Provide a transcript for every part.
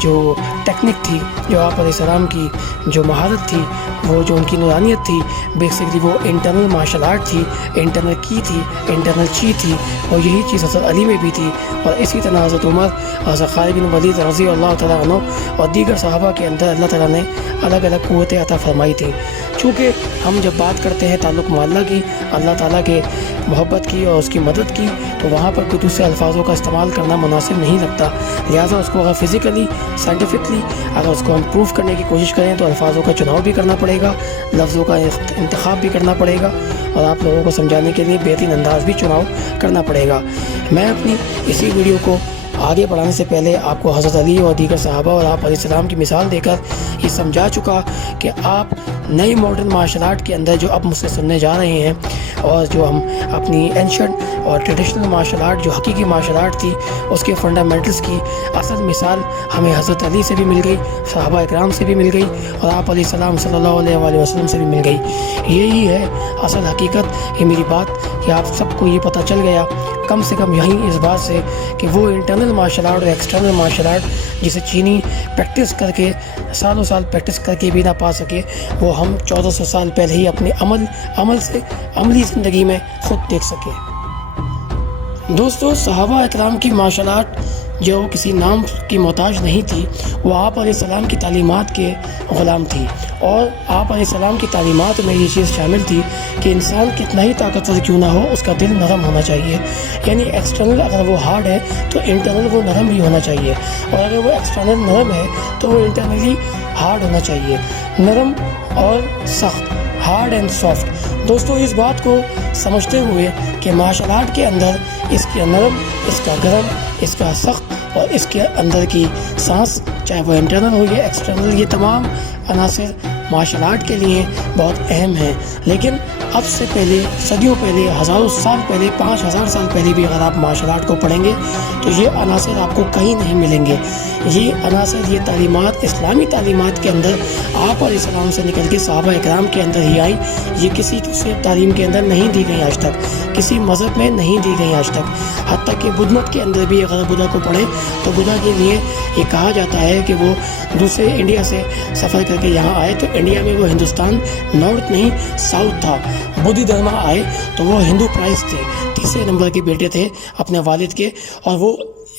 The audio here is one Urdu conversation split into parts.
جو ٹیکنک تھی، جو آپ علیہ السلام کی جو مہارت تھی، وہ جو ان کی نورانیت تھی، بیسکلی وہ انٹرنل مارشل آرٹ تھی، انٹرنل کی تھی، انٹرنل چی تھی، اور یہی چیز حضرت علی میں بھی تھی، اور اسی طرح حضرت عمر، حضرت خالد بن ولید رضی اللہ تعالیٰ عنہ اور دیگر صحابہ کے اندر اللہ تعالیٰ نے الگ الگ قوتیں عطا فرمائی تھیں۔ چونکہ ہم جب بات کرتے ہیں تعلق معلّہ کی، اللہ تعالیٰ کے محبت کی اور اس کی مدد کی، تو وہاں پر کوئی دوسرے الفاظوں کا استعمال کرنا مناسب نہیں لگتا، لہٰذا اس کو اگر فزیکلی، سائنٹیفکلی اگر اس کو ہم پروف کرنے کی کوشش کریں تو الفاظوں کا چناؤ بھی کرنا پڑے گا، لفظوں کا انتخاب بھی کرنا پڑے گا، اور آپ لوگوں کو سمجھانے کے لیے بہترین انداز بھی چناؤ کرنا پڑے گا۔ میں اپنی اسی ویڈیو کو آگے بڑھانے سے پہلے آپ کو حضرت علی اور دیگر صحابہ اور آپ علیہ السلام کی مثال دے کر یہ سمجھا چکا کہ آپ نئی ماڈرن مارشل آرٹ کے اندر جو اب مجھ سے سننے جا رہے ہیں، اور جو ہم اپنی اینشنٹ اور ٹریڈیشنل مارشل آرٹ جو حقیقی مارشل آرٹ تھی اس کے فنڈامنٹلز کی اصل مثال ہمیں حضرت علی سے بھی مل گئی، صحابہ اکرام سے بھی مل گئی، اور آپ علیہ السلام صلی اللہ علیہ وآلہ وسلم سے بھی مل گئی۔ یہی ہے اصل حقیقت۔ یہ میری بات کہ آپ سب کو یہ پتہ چل گیا کم سے کم یہیں اس بات سے کہ وہ انٹرنل مارشل آرٹ اور ایکسٹرنل مارشل آرٹ جسے چینی پریکٹس کر کے سالوں سال پریکٹس کر کے بھی نہ پا سکے، وہ ہم 1400 سال پہلے ہی اپنے عمل سے عملی زندگی میں خود دیکھ سکے۔ دوستو، صحابہ اکرام کی مارشل آرٹ جو کسی نام کی محتاج نہیں تھی، وہ آپ علیہ السلام کی تعلیمات کے غلام تھی، اور آپ علیہ السلام کی تعلیمات میں یہ چیز شامل تھی کہ انسان کتنا ہی طاقتور کیوں نہ ہو اس کا دل نرم ہونا چاہیے، یعنی ایکسٹرنل اگر وہ ہارڈ ہے تو انٹرنل وہ نرم بھی ہونا چاہیے، اور اگر وہ ایکسٹرنل نرم ہے تو وہ انٹرنلی ہارڈ ہونا چاہیے، نرم اور سخت، ہارڈ اینڈ سافٹ۔ دوستو، اس بات کو سمجھتے ہوئے کہ مارشل آرٹ کے اندر اس کا نرم، اس کا گرم، اس کا سخت اور اس کے اندر کی سانس، چاہے وہ انٹرنل ہو یا ایکسٹرنل، یہ تمام عناصر مارشل آرٹ کے لیے بہت اہم ہیں، لیکن اب سے پہلے، صدیوں پہلے، ہزاروں سال پہلے، 5000 سال پہلے بھی اگر آپ مارشل آرٹ کو پڑھیں گے تو یہ عناصر آپ کو کہیں نہیں ملیں گے۔ یہ عناصر، یہ تعلیمات اسلامی تعلیمات کے اندر آپ علیہ السلام سے نکل کے صحابہ اکرام کے اندر ہی آئی، یہ کسی دوسرے تعلیم کے اندر نہیں دی گئی آج تک، کسی مذہب میں نہیں دی گئی آج تک، حتیٰ کہ بدھ مت کے اندر بھی اگر بدھا کو پڑھیں تو بدھا کے لیے یہ کہا جاتا ہے کہ وہ دوسرے انڈیا سے سفر کر کے یہاں آئے تو انڈیا میں وہ ہندوستان نارتھ نہیں ساؤتھ تھا، بدھی دھرما آئے تو وہ ہندو پرائس تھے، تیسرے نمبر کے بیٹے تھے اپنے والد کے، اور وہ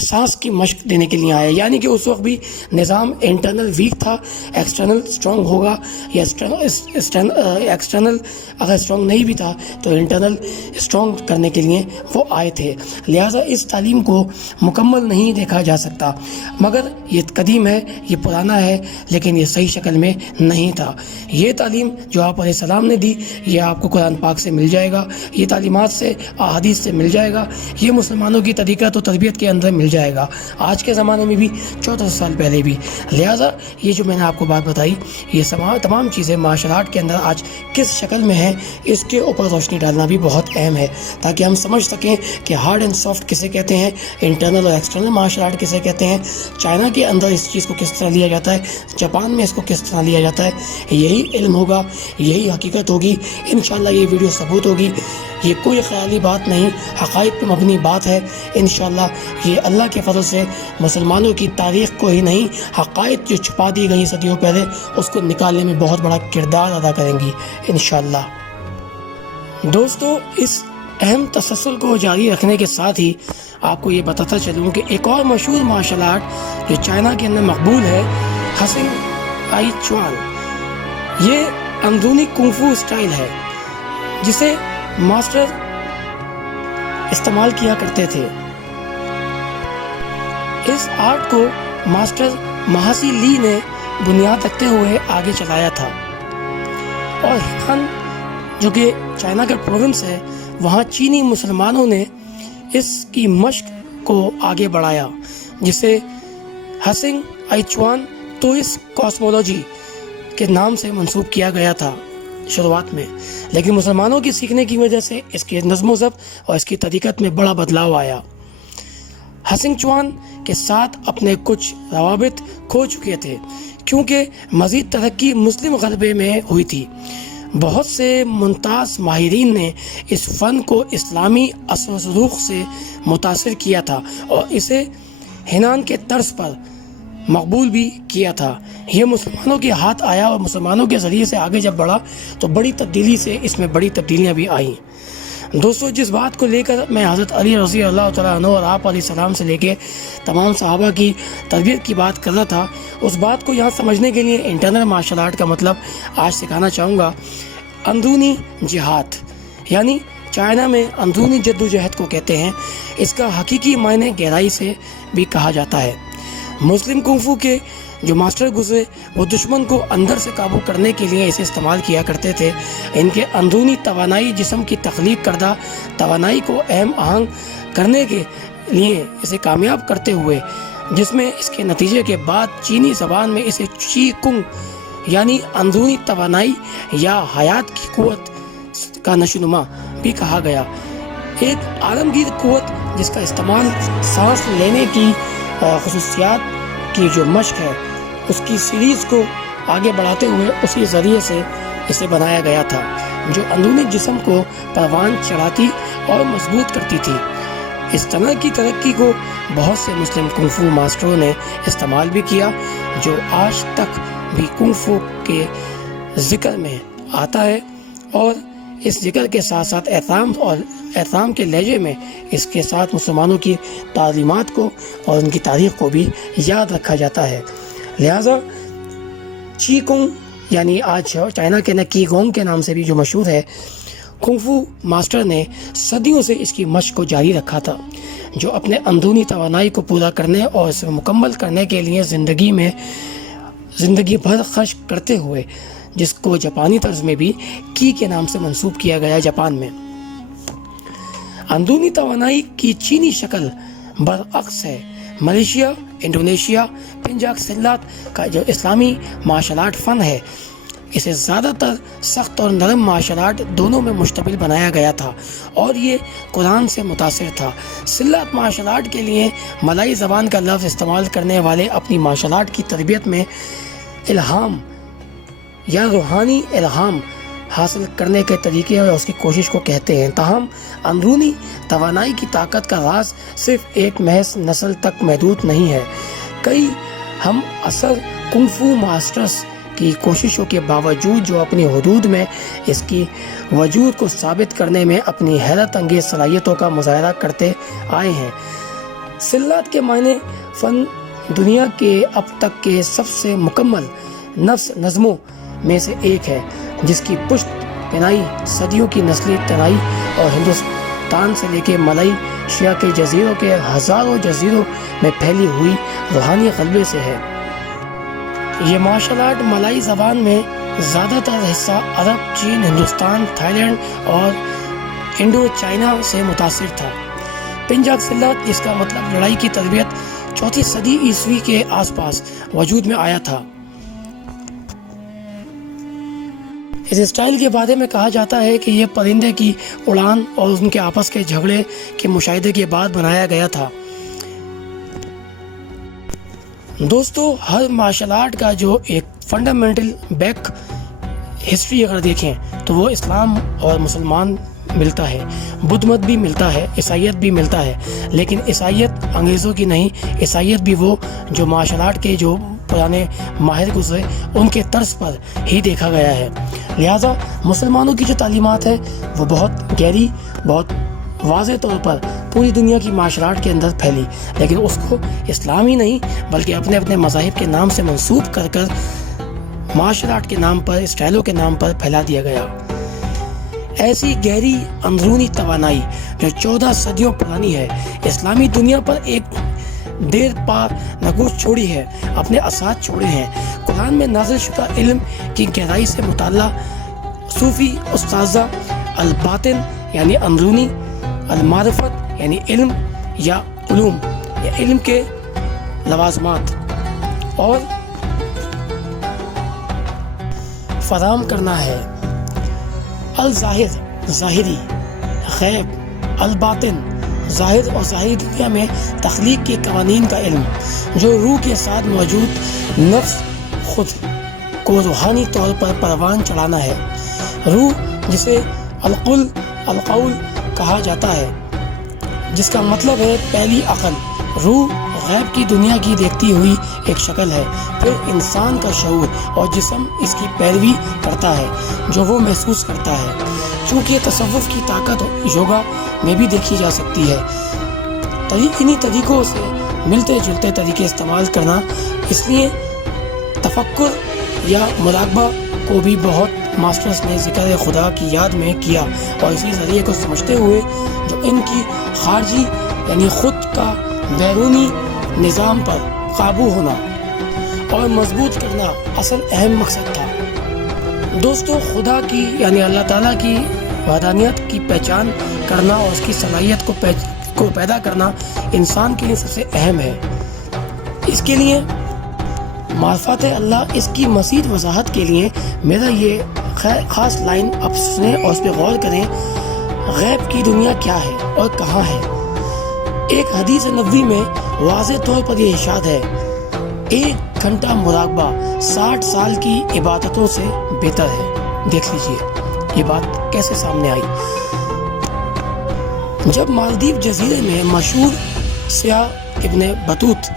سانس کی مشق دینے کے لیے آیا، یعنی کہ اس وقت بھی نظام انٹرنل ویک تھا، ایکسٹرنل اسٹرانگ ہوگا، یا ایکسٹرنل اگر اسٹرانگ نہیں بھی تھا تو انٹرنل اسٹرانگ کرنے کے لیے وہ آئے تھے، لہٰذا اس تعلیم کو مکمل نہیں دیکھا جا سکتا، مگر یہ قدیم ہے، یہ پرانا ہے، لیکن یہ صحیح شکل میں نہیں تھا۔ یہ تعلیم جو آپ علیہ السلام نے دی، یہ آپ کو قرآن پاک سے مل جائے گا، یہ تعلیمات سے، احادیث سے مل جائے گا، یہ مسلمانوں کی طریقت و تربیت کے اندر مل جائے گا، آج کے زمانے میں بھی، 1400 سال پہلے بھی۔ لہٰذا یہ جو میں نے آپ کو بات بتائی، یہ تمام چیزیں مارشل آرٹ کے اندر آج کس شکل میں ہیں، اس کے اوپر روشنی ڈالنا بھی بہت اہم ہے، تاکہ ہم سمجھ سکیں کہ ہارڈ اینڈ سافٹ کسے کہتے ہیں، انٹرنل اور ایکسٹرنل مارشل آرٹ کسے کہتے ہیں، چائنا کے اندر اس چیز کو کس طرح لیا جاتا ہے، جاپان میں اس کو کس طرح لیا جاتا ہے۔ یہی علم ہوگا، یہی حقیقت ہوگی، انشاءاللہ یہ ویڈیو ثبوت ہوگی، یہ کوئی خیالی بات نہیں، حقائق پہ مبنی بات ہے، انشاءاللہ یہ اللہ کے فضل سے مسلمانوں کی تاریخ کو ہی نہیں، حقائق جو چھپا دی گئی صدیوں پہلے، اس کو نکالنے میں بہت بڑا کردار ادا کریں گی انشاءاللہ۔ دوستو، اس اہم تسلسل کو جاری رکھنے کے ساتھ ہی آپ کو یہ بتاتا چلوں کہ ایک اور مشہور مارشل آرٹ جو چائنا کے اندر مقبول ہے، ہسنگ آئی چوان، یہ اندرونی کنفو اسٹائل ہے جسے ماسٹر استعمال کیا کرتے تھے۔ اس آرٹ کو ماسٹر مہاسی لی نے بنیاد رکھتے ہوئے آگے چلایا تھا، اور ہنان جو کہ چائنا کا پروونس ہے، وہاں چینی مسلمانوں نے اس کی مشق کو آگے بڑھایا، جسے ہسنگ آئی چوان توئس کاسمولوجی کے نام سے منسوب کیا گیا تھا شروعات میں، لیکن مسلمانوں کی سیکھنے کی وجہ سے اس کے نظم و ضبط اور اس کی طریقت میں بڑا بدلاؤ آیا۔ ہسنگ چوان کے ساتھ اپنے کچھ روابط کھو چکے تھے، کیونکہ مزید ترقی مسلم غلبے میں ہوئی تھی۔ بہت سے ممتاز ماہرین نے اس فن کو اسلامی اثر و رسوخ سے متاثر کیا تھا، اور اسے ہنان کے طرز پر مقبول بھی کیا تھا۔ یہ مسلمانوں کے ہاتھ آیا اور مسلمانوں کے ذریعے سے آگے جب بڑھا تو بڑی تبدیلی سے اس میں بڑی تبدیلیاں بھی آئیں۔ دوستو، جس بات کو لے کر میں حضرت علی رضی اللہ تعالیٰ عنہ اور آپ علیہ السلام سے لے کے تمام صحابہ کی تربیت کی بات کر رہا تھا، اس بات کو یہاں سمجھنے کے لیے انٹرنل مارشل آرٹ کا مطلب آج سکھانا چاہوں گا۔ اندرونی جہاد یعنی چائنا میں اندرونی جد و جہد کو کہتے ہیں۔ اس کا حقیقی معنی گہرائی سے بھی کہا جاتا ہے۔ مسلم کنفو کے جو ماسٹر گزرے وہ دشمن کو اندر سے قابو کرنے کے لیے اسے استعمال کیا کرتے تھے۔ ان کے اندرونی توانائی جسم کی تخلیق کردہ توانائی کو اہم آہنگ کرنے کے لیے اسے کامیاب کرتے ہوئے، جس میں اس کے نتیجے کے بعد چینی زبان میں اسے چی کنگ یعنی اندرونی توانائی یا حیات کی قوت کا نشوونما بھی کہا گیا۔ ایک عالمگیر قوت جس کا استعمال سانس لینے کی خصوصیات کی جو مشق ہے اس کی سیریز کو آگے بڑھاتے ہوئے اسی ذریعے سے اسے بنایا گیا تھا، جو اندرونی جسم کو پروان چڑھاتی اور مضبوط کرتی تھی۔ اس طرح کی ترقی کو بہت سے مسلم کنفو ماسٹروں نے استعمال بھی کیا، جو آج تک بھی کنفو کے ذکر میں آتا ہے، اور اس ذکر کے ساتھ ساتھ احترام کے لہجے میں اس کے ساتھ مسلمانوں کی تعلیمات کو اور ان کی تاریخ کو بھی یاد رکھا جاتا ہے۔ لہٰذا چی کنگ یعنی آج چائنا کے کی گونگ کے نام سے بھی جو مشہور ہے، کنفو ماسٹر نے صدیوں سے اس کی مشق کو جاری رکھا تھا، جو اپنے اندرونی توانائی کو پورا کرنے اور اسے مکمل کرنے کے لیے زندگی بھر خرچ کرتے ہوئے، جس کو جاپانی طرز میں بھی کی کے نام سے منسوب کیا گیا جاپان میں۔ اندرونی توانائی کی چینی شکل برعکس ہے۔ ملیشیا، انڈونیشیا، پنجاب سلات کا جو اسلامی مارشل آرٹ فن ہے، اسے زیادہ تر سخت اور نرم مارشل آرٹ دونوں میں مشتمل بنایا گیا تھا، اور یہ قرآن سے متاثر تھا۔ سلات مارشل آرٹ کے لیے ملائی زبان کا لفظ استعمال کرنے والے اپنی مارشل آرٹ کی تربیت میں الہام یا روحانی الہام حاصل کرنے کے طریقے اور اس کی کوشش کو کہتے ہیں۔ تاہم اندرونی توانائی کی طاقت کا راز صرف ایک محض نسل تک محدود نہیں ہے۔ کئی ہم اثر کنفو ماسٹرز کی کوششوں کے باوجود جو اپنی حدود میں اس کی وجود کو ثابت کرنے میں اپنی حیرت انگیز صلاحیتوں کا مظاہرہ کرتے آئے ہیں۔ سلات کے معنی فن دنیا کے اب تک کے سب سے مکمل نظموں میں سے ایک ہے، جس کی پشت پنائی صدیوں کی نسلی تنائی اور ہندوستان سے لے کے ملائیشیا کے جزیروں کے ہزاروں جزیروں میں پھیلی ہوئی روحانی غلبے سے ہے۔ یہ مارشل آرٹ ملائی زبان میں زیادہ تر حصہ عرب، چین، ہندوستان، تھائی لینڈ اور انڈو چائنا سے متاثر تھا۔ پنجاب سلات، جس کا مطلب لڑائی کی تربیت، 4 صدی عیسوی کے آس پاس وجود میں آیا تھا۔ اس اسٹائل کے بارے میں کہا جاتا ہے کہ یہ پرندے کی اڑان اور ان کے آپس کے جھگڑے کے مشاہدے کے بعد بنایا گیا تھا۔ دوستو، ہر مارشل آرٹ کا جو ایک فنڈامنٹل بیک ہسٹری اگر دیکھیں تو وہ اسلام اور مسلمان ملتا ہے، بدھ مت بھی ملتا ہے، عیسائیت بھی ملتا ہے، لیکن عیسائیت انگریزوں کی نہیں، عیسائیت بھی وہ جو مارشل آرٹ کے جو پرانے ماہر گزرے ان کے طرز پر ہی دیکھا گیا ہے۔ لہٰذا مسلمانوں کی جو تعلیمات ہے وہ بہت گہری، بہت واضح طور پر پوری دنیا کی مارشل آرٹ کے اندر پھیلی، لیکن اس کو اسلام ہی نہیں بلکہ اپنے اپنے مذاہب کے نام سے منسوب کر کر مارشل آرٹ کے نام پر، اسٹائلوں کے نام پر پھیلا دیا گیا۔ ایسی گہری اندرونی توانائی جو 14 صدیوں پرانی ہے، اسلامی دنیا پر ایک دیر پا نگوش چھوڑی ہے، اپنے اثرات چھوڑے ہیں۔ قرآن میں نازل شدہ علم کی گہرائی سے مطالعہ، صوفی استاذہ، الباطن یعنی اندرونی، المعرفت یعنی علم یا علوم یا علم کے لوازمات اور فراہم کرنا ہے۔ الظاہر ظاہری، غیب الباطن ظاہر اور ظاہری دنیا میں تخلیق کے قوانین کا علم، جو روح کے ساتھ موجود نفس خود کو روحانی طور پر پروان چڑھانا ہے۔ روح جسے القول کہا جاتا ہے، جس کا مطلب ہے پہلی عقل۔ روح غیب کی دنیا کی دیکھتی ہوئی ایک شکل ہے، پھر انسان کا شعور اور جسم اس کی پیروی کرتا ہے جو وہ محسوس کرتا ہے۔ چونکہ تصوف کی طاقت یوگا میں بھی دیکھی جا سکتی ہے، انہی طریقوں سے ملتے جلتے طریقے استعمال کرنا، اس لیے تفکر یا مراقبہ کو بھی بہت ماسٹرز نے ذکر خدا کی یاد میں کیا، اور اسی ذریعے کو سمجھتے ہوئے جو ان کی خارجی یعنی خود کا بیرونی نظام پر قابو ہونا اور مضبوط کرنا اصل اہم مقصد تھا۔ دوستو، خدا کی یعنی اللہ تعالیٰ کی وحدانیت کی پہچان کرنا اور اس کی صلاحیت کو پیدا کرنا انسان کے لیے سب سے اہم ہے۔ اس کے لیے معرفت اللہ، اس کی مزید وضاحت کے لیے میرا یہ خاص لائن اب سنیں اور اس پہ غور کریں۔ غیب کی دنیا کیا ہے اور کہاں ہے؟ ایک حدیث نبوی میں واضح طور پر یہ ارشاد ہے، 1 گھنٹہ مراقبہ 60 سال کی عبادتوں سے بہتر ہے۔ دیکھ لیجئے یہ بات کیسے سامنے آئی۔ جب مالدیو جزیرے میں مشہور سیاح ابن بطوط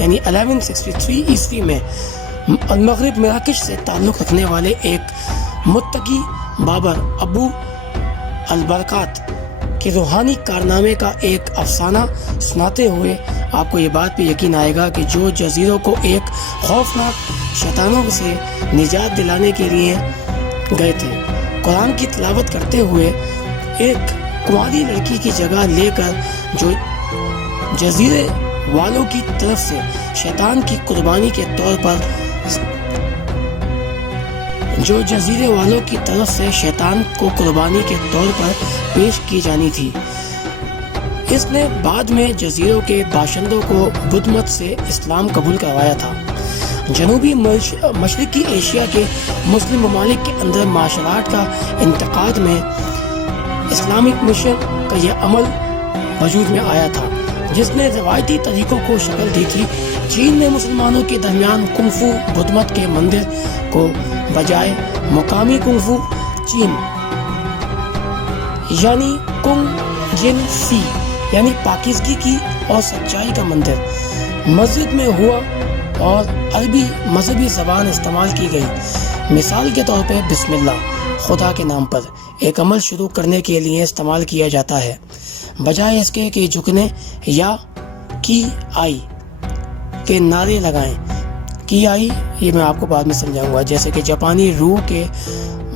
1163 عیسوی میں المغرب مراکش سے تعلق رکھنے والے ایک متقی بابر ابو البرکات کے روحانی کارنامے کا ایک افسانہ سناتے ہوئے آپ کو یہ بات پہ یقین آئے گا کہ جو جزیروں کو ایک خوفناک شیطانوں سے نجات دلانے کے لیے گئے تھے، قرآن کی تلاوت کرتے ہوئے ایک کنواری لڑکی کی جگہ لے کر جو جزیرے والوں کی طرف سے شیطان کی قربانی کے طور پر شیطان کو قربانی کے طور پر پیش کی جانی تھی۔ اس نے بعد میں جزیروں کے باشندوں کو بدھ مت سے اسلام قبول کروایا تھا۔ جنوبی مشرقی ایشیا کے مسلم ممالک کے اندر مارشل آرٹ کا انتقاد میں اسلامک مشن کا یہ عمل وجود میں آیا تھا، جس نے روایتی طریقوں کو شکل دی تھی۔ چین میں مسلمانوں کے درمیان کنگ فو بدھ مت کے مندر کو بجائے مقامی کنگ فو چین یعنی کنگ جن سی یعنی پاکیزگی کی اور سچائی کا مندر مسجد میں ہوا اور عربی مذہبی زبان استعمال کی گئی۔ مثال کے طور پہ بسم اللہ خدا کے نام پر ایک عمل شروع کرنے کے لیے استعمال کیا جاتا ہے، بجائے اس کے کہ جھکنے یا کی آئی کے نعرے لگائیں۔ کی آئی یہ میں آپ کو بعد میں سمجھاؤں گا، جیسے کہ جاپانی روح کے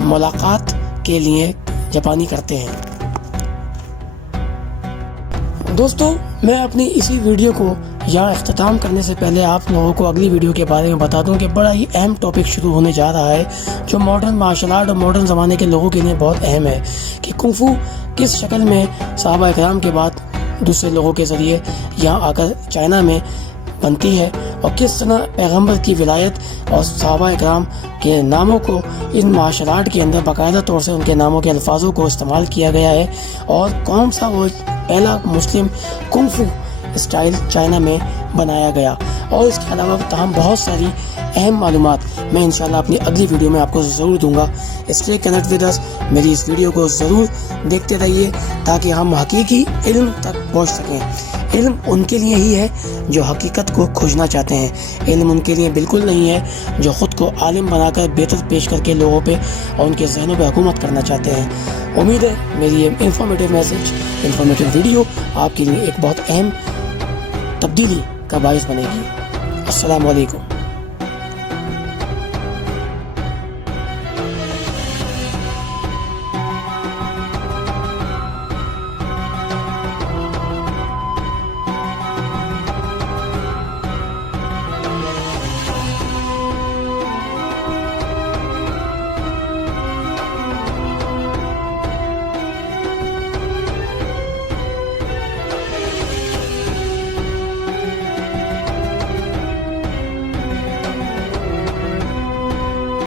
ملاقات کے لیے جاپانی کرتے ہیں۔ دوستو، میں اپنی اسی ویڈیو کو یہاں اختتام کرنے سے پہلے آپ لوگوں کو اگلی ویڈیو کے بارے میں بتا دوں کہ بڑا ہی اہم ٹاپک شروع ہونے جا رہا ہے جو ماڈرن مارشل آرٹ اور ماڈرن زمانے کے لوگوں کے لیے بہت اہم ہے، کہ کنگ فو کس شکل میں صحابہ اکرام کے بعد دوسرے لوگوں کے ذریعے یہاں آ کر چائنا میں بنتی ہے، اور کس طرح پیغمبر کی ولایت اور صحابہ اکرام کے ناموں کو ان مارشل آرٹ کے اندر باقاعدہ طور سے ان کے ناموں کے الفاظوں کو استعمال کیا گیا ہے، اور کون سا وہ پہلا مسلم کنگ فو اسٹائل چائنا میں بنایا گیا، اور اس کے علاوہ تاہم بہت ساری اہم معلومات میں انشاءاللہ اپنی اگلی ویڈیو میں آپ کو ضرور دوں گا۔ اس لیے کنیکٹ ود اس، میری اس ویڈیو کو ضرور دیکھتے رہیے تاکہ ہم حقیقی علم تک پہنچ سکیں۔ علم ان کے لیے ہی ہے جو حقیقت کو کھوجنا چاہتے ہیں، علم ان کے لیے بالکل نہیں ہے جو خود کو عالم بنا کر بہتر پیش کر کے لوگوں پہ اور ان کے ذہنوں پہ حکومت کرنا چاہتے ہیں۔ امید ہے میری یہ انفارمیٹیو میسج، انفارمیٹیو ویڈیو آپ کے لیے ایک بہت اہم تبدیلی کا باعث بنے گی۔ السلام علیکم۔